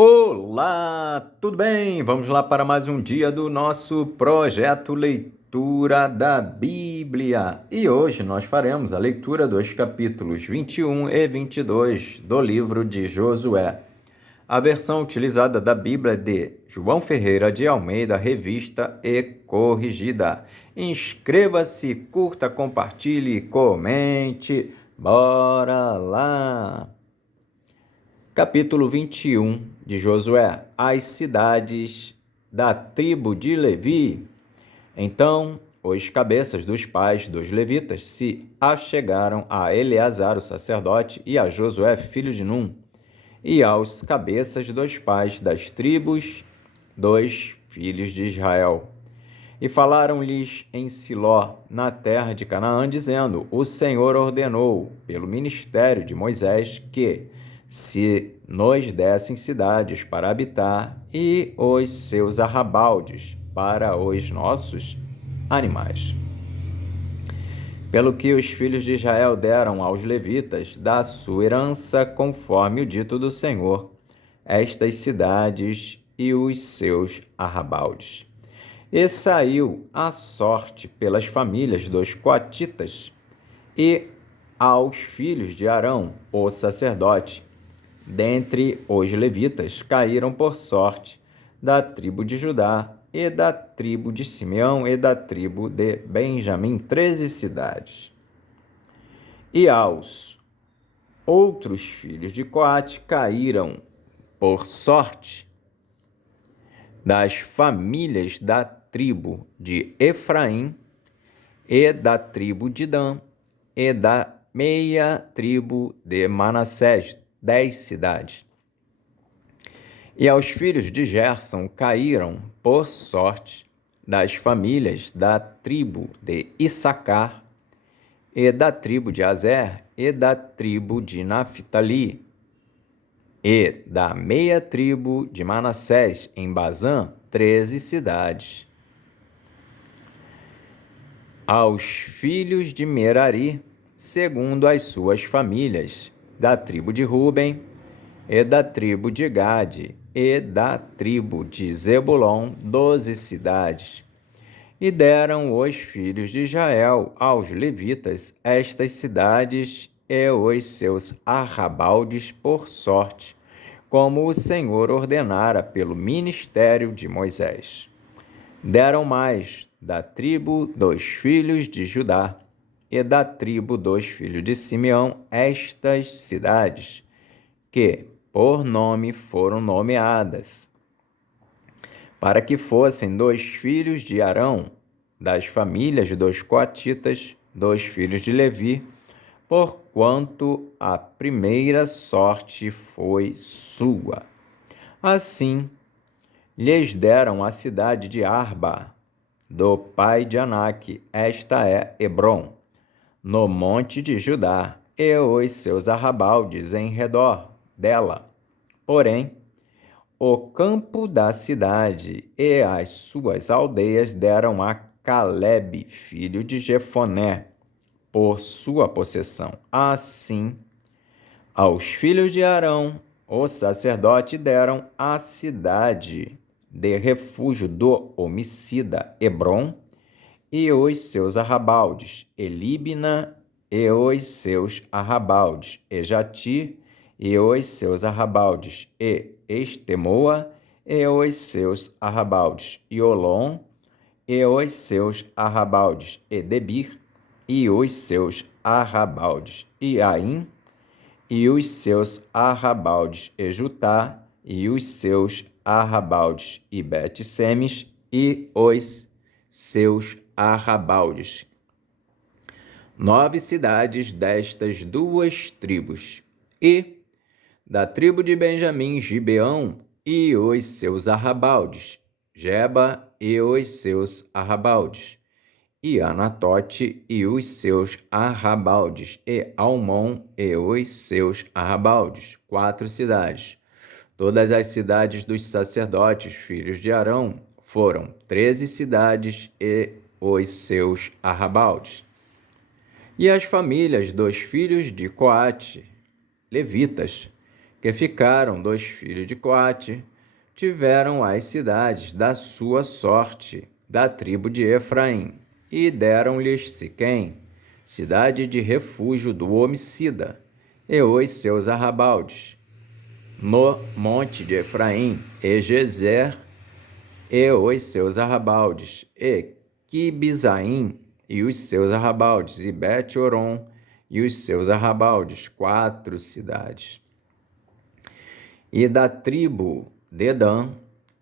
Olá, tudo bem? Vamos lá para mais um dia do nosso projeto Leitura da Bíblia. E hoje nós faremos a leitura dos capítulos 21 e 22 do livro de Josué. A versão utilizada da Bíblia é de João Ferreira de Almeida, revista e corrigida. Inscreva-se, curta, compartilhe e comente. Bora lá! Capítulo 21 de Josué. As cidades da tribo de Levi. Então, os cabeças dos pais dos levitas se achegaram a Eleazar, o sacerdote, e a Josué, filho de Num, e aos cabeças dos pais das tribos dos filhos de Israel. E falaram-lhes em Siló, na terra de Canaã, dizendo: O Senhor ordenou, pelo ministério de Moisés, que se nos dessem cidades para habitar e os seus arrabaldes para os nossos animais. Pelo que os filhos de Israel deram aos levitas da sua herança, conforme o dito do Senhor, estas cidades e os seus arrabaldes. E saiu a sorte pelas famílias dos coatitas e aos filhos de Arão, o sacerdote, dentre os levitas, caíram por sorte da tribo de Judá e da tribo de Simeão e da tribo de Benjamim, 13 cidades. E aos outros filhos de Coate caíram por sorte das famílias da tribo de Efraim e da tribo de Dan e da meia tribo de Manassés, 10 cidades. E aos filhos de Gerson caíram por sorte das famílias da tribo de Issacar e da tribo de Azer e da tribo de Naphtali e da meia tribo de Manassés em Bazã, 13 cidades. Aos filhos de Merari, segundo as suas famílias, da tribo de Ruben, e da tribo de Gade, e da tribo de Zebulon, 12 cidades. E deram os filhos de Israel aos levitas estas cidades e os seus arrabaldes por sorte, como o Senhor ordenara pelo ministério de Moisés. Deram mais da tribo dos filhos de Judá e da tribo dos filhos de Simeão estas cidades, que por nome foram nomeadas, para que fossem dos filhos de Arão, das famílias dos coatitas, dos filhos de Levi, porquanto a primeira sorte foi sua. Assim, lhes deram a cidade de Arba, do pai de Anak, esta é Hebrom, no monte de Judá, e os seus arrabaldes em redor dela. Porém, o campo da cidade e as suas aldeias deram a Calebe, filho de Jefoné, por sua possessão. Assim, aos filhos de Arão, o sacerdote, deram a cidade de refúgio do homicida Hebrom e os seus arrabaldes, e Líbina e os seus arrabaldes, e Jati e os seus arrabaldes, e Estemoa e os seus arrabaldes, e Olom e os seus arrabaldes, e Debir e os seus arrabaldes, e Aim e os seus arrabaldes, e Jutá e os seus arrabaldes, e Bet-Semes e os seus arrabaldes. 9 cidades destas duas tribos. E da tribo de Benjamim, Gibeão e os seus arrabaldes, Geba e os seus arrabaldes, e Anatote e os seus arrabaldes, e Almon e os seus arrabaldes, 4 cidades. Todas as cidades dos sacerdotes, filhos de Arão, foram 13 cidades e os seus arrabaldes. E as famílias dos filhos de Coate, levitas, que ficaram dos filhos de Coate, tiveram as cidades da sua sorte, da tribo de Efraim, e deram-lhes Siquém, cidade de refúgio do homicida, e os seus arrabaldes. No monte de Efraim, e Gezer, e os seus arrabaldes, e Quibizaim, e os seus arrabaldes, e Bet-Horon, e os seus arrabaldes, 4 cidades. E da tribo de Dan,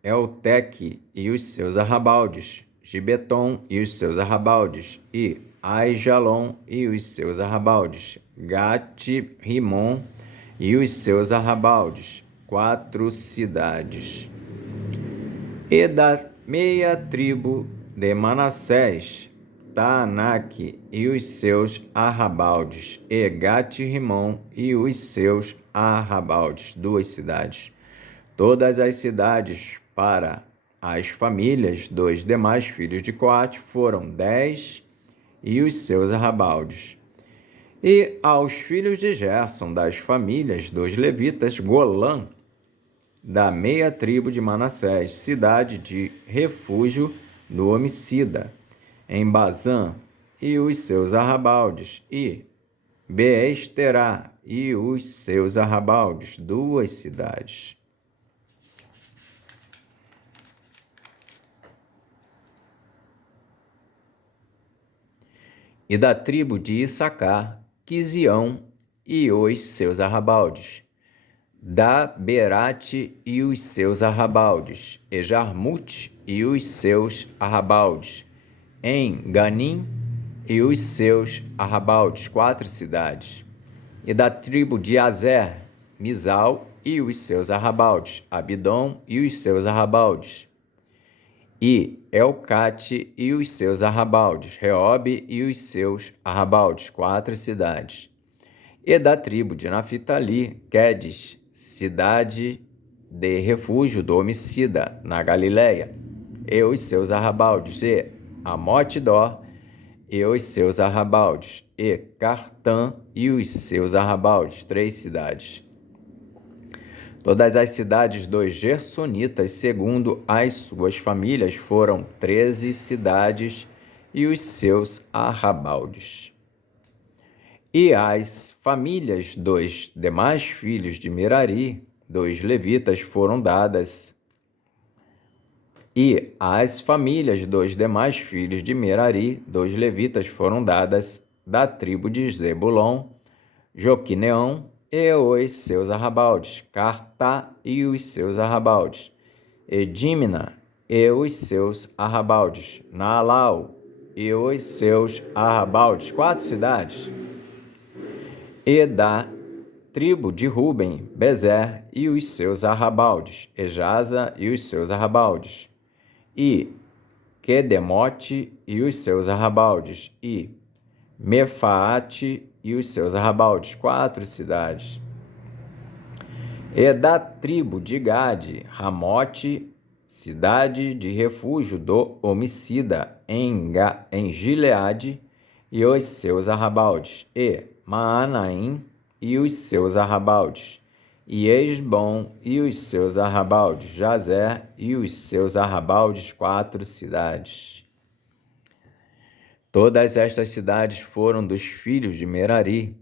Elteque e os seus arrabaldes, Gibeton e os seus arrabaldes, e Aijalon e os seus arrabaldes, Gate-Rimon e os seus arrabaldes, 4 cidades. E da meia tribo de Manassés, Taanaque e os seus arrabaldes, e Gate-Rimon e os seus arrabaldes, 2 cidades. Todas as cidades para as famílias dos demais filhos de Coate foram 10 e os seus arrabaldes. E aos filhos de Gerson das famílias dos levitas, Golã, da meia tribo de Manassés, cidade de refúgio do homicida, em Bazã, e os seus arrabaldes, e Beesterá e os seus arrabaldes, 2 cidades. E da tribo de Issacar, Quizião e os seus arrabaldes, da Berate e os seus arrabaldes, e Jarmute e os seus arrabaldes, em Ganim e os seus arrabaldes, 4 cidades. E da tribo de Azer, Mizal e os seus arrabaldes, Abidom e os seus arrabaldes, e Elcate e os seus arrabaldes, Reobe e os seus arrabaldes, 4 cidades. E da tribo de Naphtali, Quedes, cidade de refúgio do homicida, na Galileia, e os seus arrabaldes, e Amote-dor e os seus arrabaldes, e Cartã e os seus arrabaldes, 3 cidades. Todas as cidades dos Gersonitas, segundo as suas famílias, foram 13 cidades e os seus arrabaldes. E as famílias dos demais filhos de Merari, dos levitas, foram dadas. E as famílias dos demais filhos de Merari, dos levitas, foram dadas da tribo de Zebulon, Joquineão e os seus arrabaldes, Cartá e os seus arrabaldes, Edimna e os seus arrabaldes, Naalau e os seus arrabaldes, 4 cidades. E da tribo de Ruben, Bezer e os seus arrabaldes, Ejaza e os seus arrabaldes, e Quedemote e os seus arrabaldes, e Mefaate e os seus arrabaldes, 4 cidades. E da tribo de Gade, Ramote, cidade de refúgio do homicida, em Gileade e os seus arrabaldes, e Maanaim e os seus arrabaldes, e Esbom e os seus arrabaldes, Jazer e os seus arrabaldes, 4 cidades. Todas estas cidades foram dos filhos de Merari,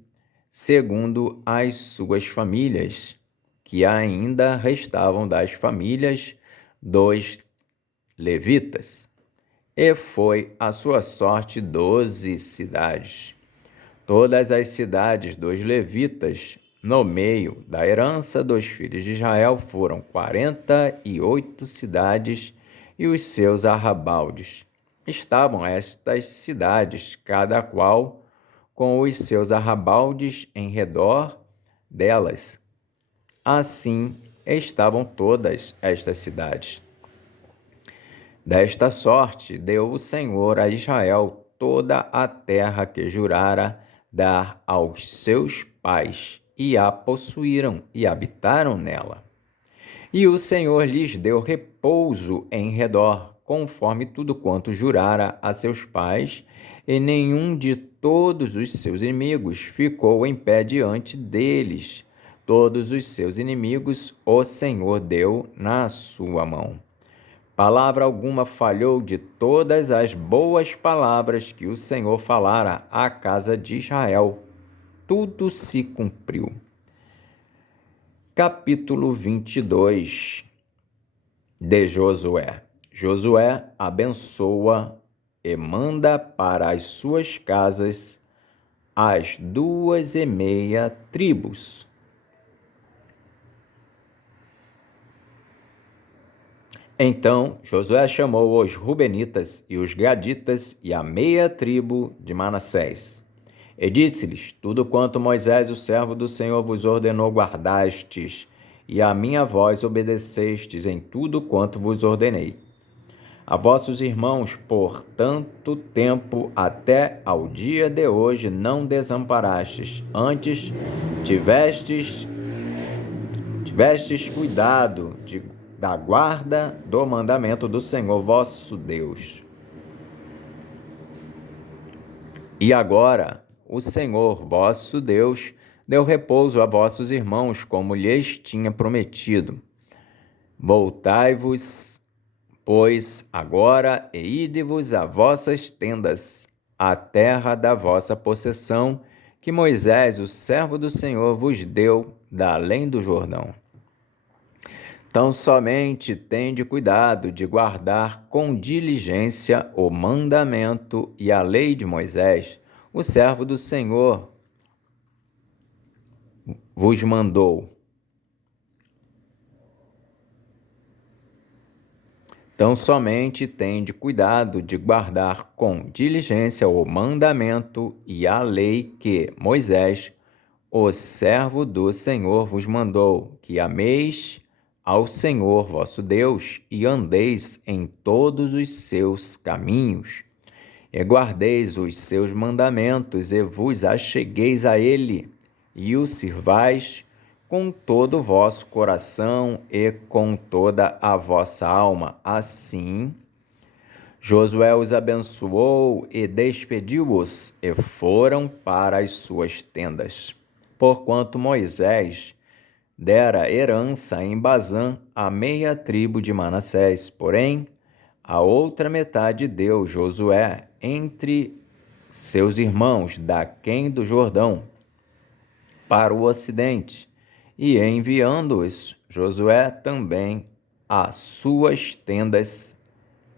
segundo as suas famílias, que ainda restavam das famílias dos levitas. E foi a sua sorte 12 cidades. Todas as cidades dos levitas, no meio da herança dos filhos de Israel, foram 48 cidades e os seus arrabaldes. Estavam estas cidades, cada qual com os seus arrabaldes em redor delas. Assim estavam todas estas cidades. Desta sorte deu o Senhor a Israel toda a terra que jurara dar aos seus pais, e a possuíram e habitaram nela. E o Senhor lhes deu repouso em redor, conforme tudo quanto jurara a seus pais, e nenhum de todos os seus inimigos ficou em pé diante deles, todos os seus inimigos o Senhor deu na sua mão. Palavra alguma falhou de todas as boas palavras que o Senhor falara à casa de Israel. Tudo se cumpriu. Capítulo 22 de Josué. Josué abençoa e manda para as suas casas as 2,5 tribos. Então Josué chamou os Rubenitas e os Gaditas e a meia tribo de Manassés. E disse-lhes: tudo quanto Moisés, o servo do Senhor, vos ordenou guardastes, e a minha voz obedecestes em tudo quanto vos ordenei. A vossos irmãos, por tanto tempo até ao dia de hoje, não desamparastes, antes tivestes cuidado da guarda do mandamento do Senhor vosso Deus. E agora o Senhor vosso Deus deu repouso a vossos irmãos, como lhes tinha prometido. Voltai-vos, pois, agora e ide-vos a vossas tendas, a terra da vossa possessão, que Moisés, o servo do Senhor, vos deu da além do Jordão. Tão somente tende cuidado de guardar com diligência o mandamento e a lei de Moisés, o servo do Senhor vos mandou. Tão somente tende cuidado de guardar com diligência o mandamento e a lei que Moisés, o servo do Senhor, vos mandou, que ameis ao Senhor vosso Deus e andeis em todos os seus caminhos, e guardeis os seus mandamentos e vos achegueis a ele, e o sirvais com todo o vosso coração e com toda a vossa alma. Assim, Josué os abençoou e despediu-os, e foram para as suas tendas. Porquanto Moisés dera herança em Bazã à meia tribo de Manassés, porém, a outra metade deu Josué entre seus irmãos daquém do Jordão, para o ocidente, e enviando-os Josué também às suas tendas,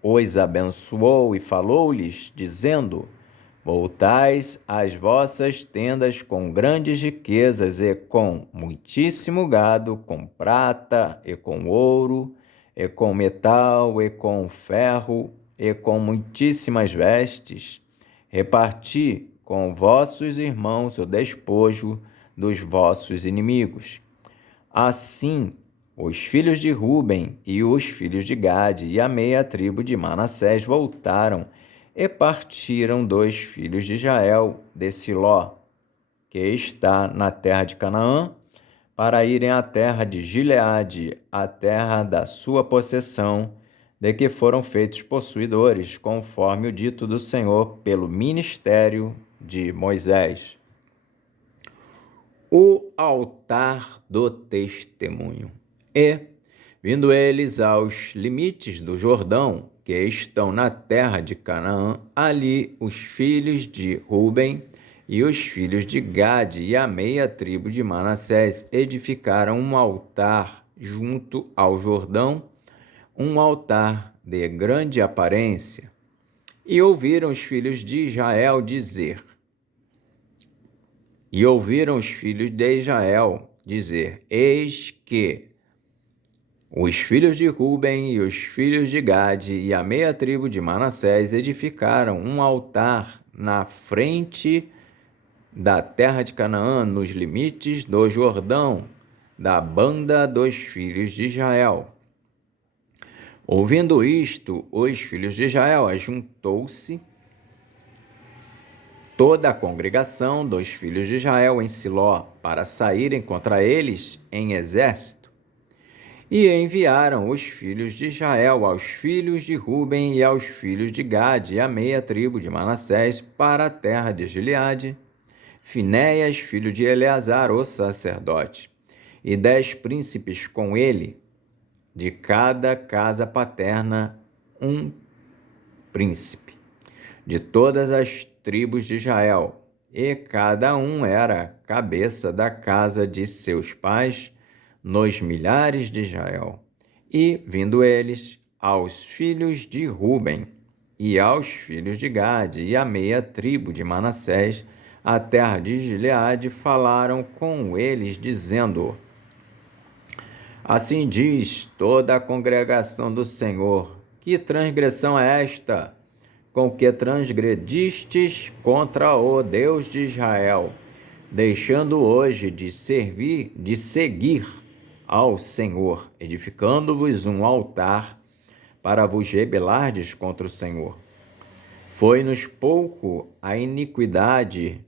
os abençoou e falou-lhes, dizendo: voltais às vossas tendas com grandes riquezas e com muitíssimo gado, com prata e com ouro, e com metal e com ferro, e com muitíssimas vestes. Reparti com vossos irmãos o despojo dos vossos inimigos. Assim, os filhos de Ruben e os filhos de Gade e a meia tribo de Manassés voltaram e partiram dos filhos de Israel de Siló, que está na terra de Canaã, para irem à terra de Gileade, a terra da sua possessão, de que foram feitos possuidores, conforme o dito do Senhor pelo ministério de Moisés. O altar do testemunho. E, vindo eles aos limites do Jordão, que estão na terra de Canaã, ali os filhos de Ruben e os filhos de Gade e a meia tribo de Manassés edificaram um altar junto ao Jordão, um altar de grande aparência. E ouviram os filhos de Israel dizer, eis que os filhos de Ruben e os filhos de Gade e a meia tribo de Manassés edificaram um altar na frente da terra de Canaã, nos limites do Jordão, da banda dos filhos de Israel. Ouvindo isto, os filhos de Israel ajuntou-se toda a congregação dos filhos de Israel em Siló, para saírem contra eles em exército. E enviaram os filhos de Israel aos filhos de Ruben e aos filhos de Gade e a meia tribo de Manassés para a terra de Gileade, Finéias, filho de Eleazar, o sacerdote, e 10 príncipes com ele, de cada casa paterna um príncipe, de todas as tribos de Israel, e cada um era cabeça da casa de seus pais nos milhares de Israel. E, vindo eles, aos filhos de Ruben, e aos filhos de Gade, e a meia tribo de Manassés, a terra de Gileade, falaram com eles, dizendo: Assim diz toda a congregação do Senhor: que transgressão é esta, com que transgredistes contra o Deus de Israel, deixando hoje de seguir ao Senhor, edificando-vos um altar para vos rebelardes contra o Senhor? Foi-nos pouco a iniquidade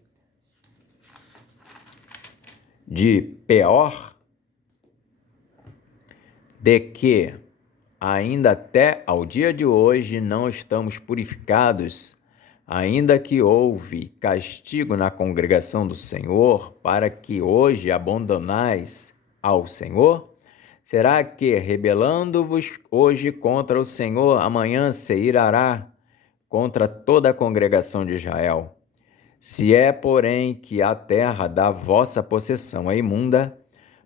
de Peor, de que ainda até ao dia de hoje não estamos purificados, ainda que houve castigo na congregação do Senhor, para que hoje abandonais ao Senhor? Será que, rebelando-vos hoje contra o Senhor, amanhã se irará contra toda a congregação de Israel? Se é, porém, que a terra da vossa possessão é imunda,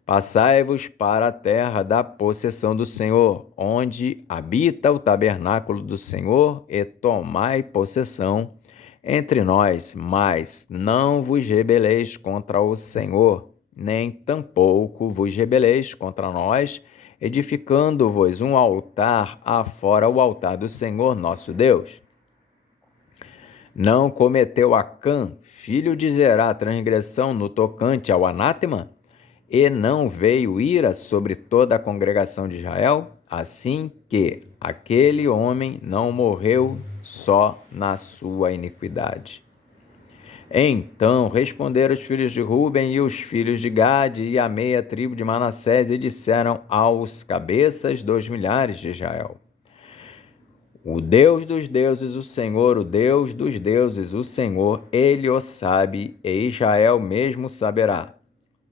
passai-vos para a terra da possessão do Senhor, onde habita o tabernáculo do Senhor, e tomai possessão entre nós, mas não vos rebeleis contra o Senhor, nem tampouco vos rebeleis contra nós, edificando-vos um altar afora o altar do Senhor nosso Deus. Não cometeu Acã, filho de Zerá, transgressão no tocante ao anátema? E não veio ira sobre toda a congregação de Israel? Assim que aquele homem não morreu só na sua iniquidade. Então responderam os filhos de Ruben e os filhos de Gade e a meia tribo de Manassés e disseram aos cabeças dos milhares de Israel: O Deus dos deuses, o Senhor, o Deus dos deuses, o Senhor, ele o sabe, e Israel mesmo saberá,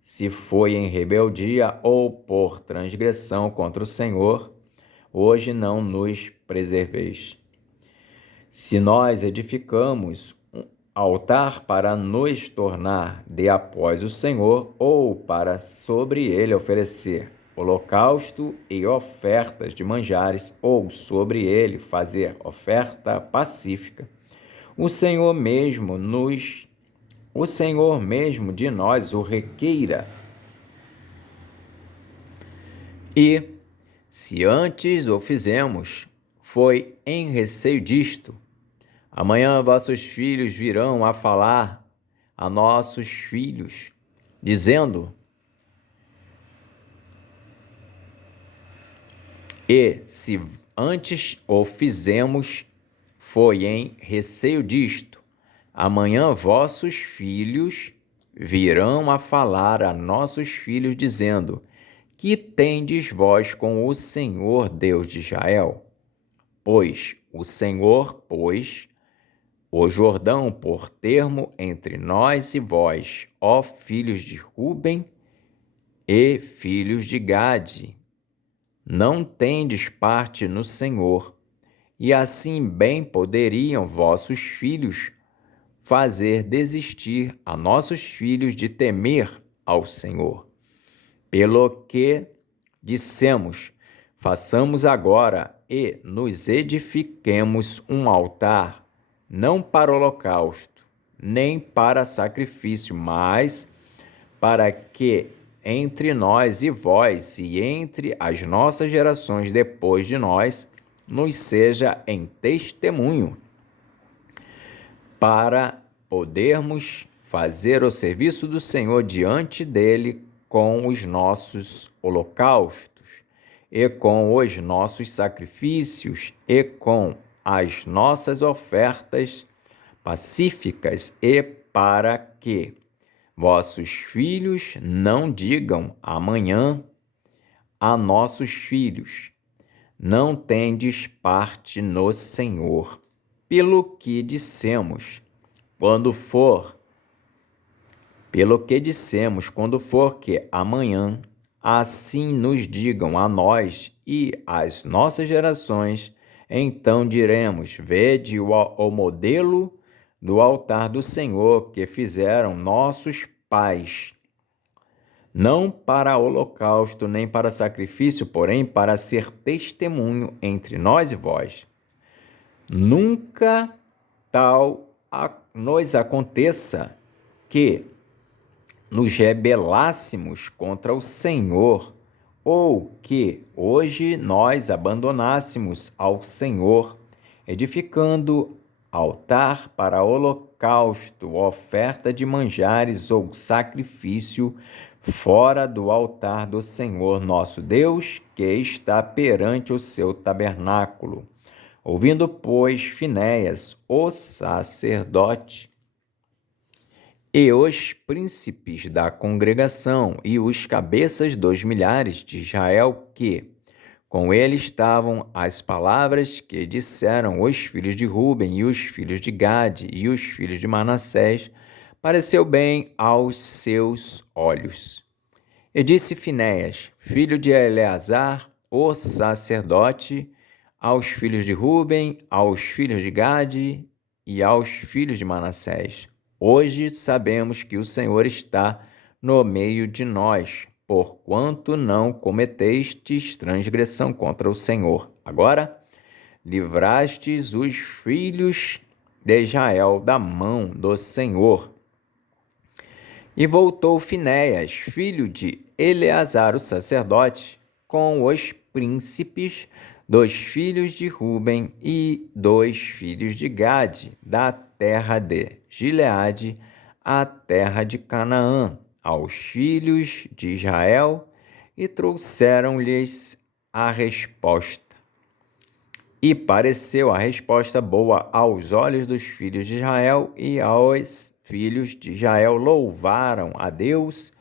se foi em rebeldia ou por transgressão contra o Senhor. Hoje não nos preserveis. Se nós edificamos um altar para nos tornar de após o Senhor, ou para sobre ele oferecer holocausto e ofertas de manjares, ou sobre ele fazer oferta pacífica, o Senhor mesmo de nós o requeira. E, se antes o fizemos, foi em receio disto. Amanhã vossos filhos virão a falar a nossos filhos, dizendo: E se antes o fizemos, foi em receio disto. Amanhã vossos filhos virão a falar a nossos filhos, dizendo: Que tendes vós com o Senhor Deus de Israel? Pois o Senhor pôs o Jordão por termo entre nós e vós, ó filhos de Ruben e filhos de Gade. Não tendes parte no Senhor, e assim bem poderiam vossos filhos fazer desistir a nossos filhos de temer ao Senhor. Pelo que dissemos: façamos agora e nos edifiquemos um altar, não para holocausto, nem para sacrifício, mas para que entre nós e vós, e entre as nossas gerações depois de nós, nos seja em testemunho, para podermos fazer o serviço do Senhor diante dele com os nossos holocaustos, e com os nossos sacrifícios, e com as nossas ofertas pacíficas, e para que vossos filhos não digam amanhã a nossos filhos: não tendes parte no Senhor. Pelo que dissemos, quando for que amanhã assim nos digam a nós e às nossas gerações, então diremos: vede o modelo do altar do Senhor que fizeram nossos pais, não para holocausto nem para sacrifício, porém para ser testemunho entre nós e vós. Nunca tal nos aconteça que nos rebelássemos contra o Senhor, ou que hoje nós abandonássemos ao Senhor, edificando altar para holocausto, oferta de manjares ou sacrifício fora do altar do Senhor nosso Deus, que está perante o seu tabernáculo. Ouvindo, pois, Finéias, o sacerdote, e os príncipes da congregação e os cabeças dos milhares de Israel, que com ele estavam, as palavras que disseram os filhos de Ruben e os filhos de Gade e os filhos de Manassés, pareceu bem aos seus olhos. E disse Finéias, filho de Eleazar, o sacerdote, aos filhos de Ruben, aos filhos de Gade e aos filhos de Manassés: hoje sabemos que o Senhor está no meio de nós, porquanto não cometestes transgressão contra o Senhor. Agora, livrastes os filhos de Israel da mão do Senhor. E voltou Finéias, filho de Eleazar, o sacerdote, com os príncipes dos filhos de Ruben e dos filhos de Gade, da terra de Gileade, à terra de Canaã, aos filhos de Israel, e trouxeram-lhes a resposta. E pareceu a resposta boa aos olhos dos filhos de Israel, e aos filhos de Israel louvaram a Deus,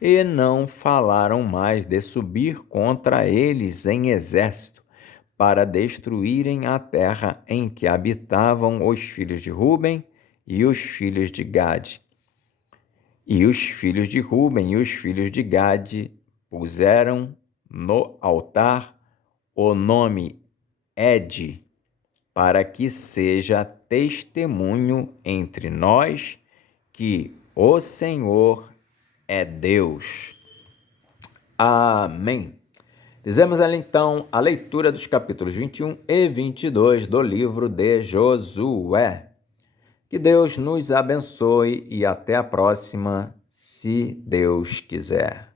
e não falaram mais de subir contra eles em exército, para destruírem a terra em que habitavam os filhos de Ruben e os filhos de Gade. E os filhos de Ruben e os filhos de Gade puseram no altar o nome Ede, para que seja testemunho entre nós que o Senhor é Deus. Amém. Fizemos ali então a leitura dos capítulos 21 e 22 do livro de Josué. Que Deus nos abençoe e até a próxima, se Deus quiser.